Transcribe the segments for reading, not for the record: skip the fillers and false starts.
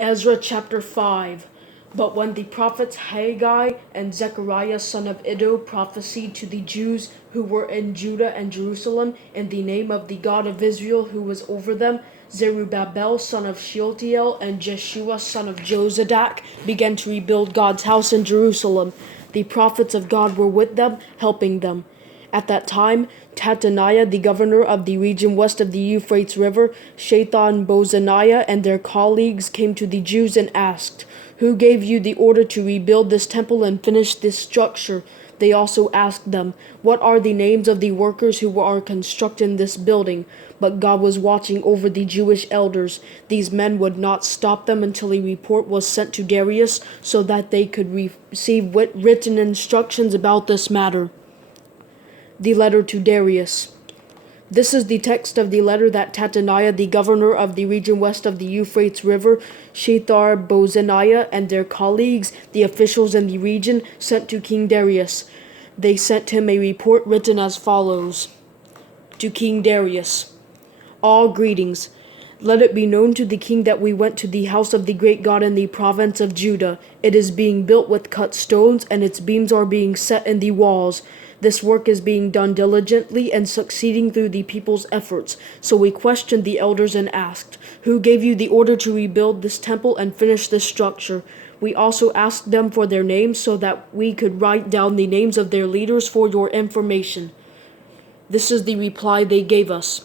Ezra Chapter 5. But when the prophets Haggai and Zechariah son of Iddo prophesied to the Jews who were in Judah and Jerusalem in the name of the God of Israel who was over them, Zerubbabel son of Shealtiel and Jeshua son of Jozadak began to rebuild God's house in Jerusalem. The prophets of God were with them, helping them. At that time, Tattaniah, the governor of the region west of the Euphrates River, Shethar-bozenah, and their colleagues came to the Jews and asked, "Who gave you the order to rebuild this temple and finish this structure?" They also asked them, "What are the names of the workers who are constructing this building?" But God was watching over the Jewish elders. These men would not stop them until a report was sent to Darius so that they could receive written instructions about this matter. The letter to Darius. This is the text of the letter that Tattaniah, the governor of the region west of the Euphrates River, Shethar-bozenah, and their colleagues, the officials in the region, sent to King Darius. They sent him a report written as follows. To King Darius. All greetings. Let it be known to the king that we went to the house of the great God in the province of Judah. It is being built with cut stones, and its beams are being set in the walls. This work is being done diligently and succeeding through the people's efforts. So we questioned the elders and asked, "Who gave you the order to rebuild this temple and finish this structure?" We also asked them for their names so that we could write down the names of their leaders for your information. This is the reply they gave us.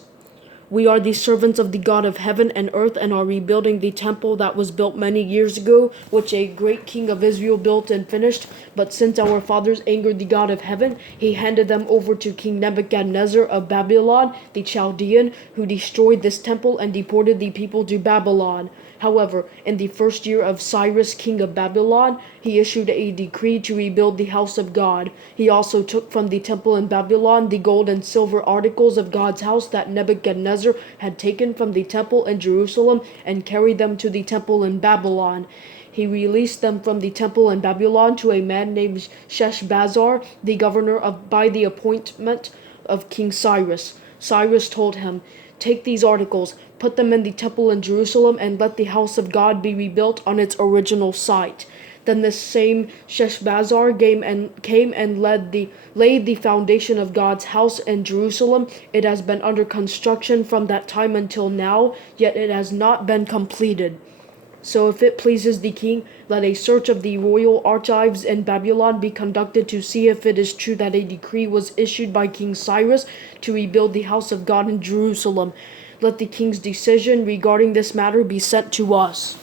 "We are the servants of the God of heaven and earth and are rebuilding the temple that was built many years ago, which a great king of Israel built and finished. But since our fathers angered the God of heaven, he handed them over to King Nebuchadnezzar of Babylon, the Chaldean, who destroyed this temple and deported the people to Babylon. However, in the first year of Cyrus, king of Babylon, he issued a decree to rebuild the house of God. He also took from the temple in Babylon the gold and silver articles of God's house that Nebuchadnezzar had taken from the temple in Jerusalem and carried them to the temple in Babylon. He released them from the temple in Babylon to a man named Sheshbazzar, the governor by the appointment of King Cyrus. Cyrus told him, "Take these articles, put them in the temple in Jerusalem, and let the house of God be rebuilt on its original site." Then this same Sheshbazzar came and laid the foundation of God's house in Jerusalem. It has been under construction from that time until now, yet it has not been completed. So if it pleases the king, let a search of the royal archives in Babylon be conducted to see if it is true that a decree was issued by King Cyrus to rebuild the house of God in Jerusalem. Let the king's decision regarding this matter be sent to us.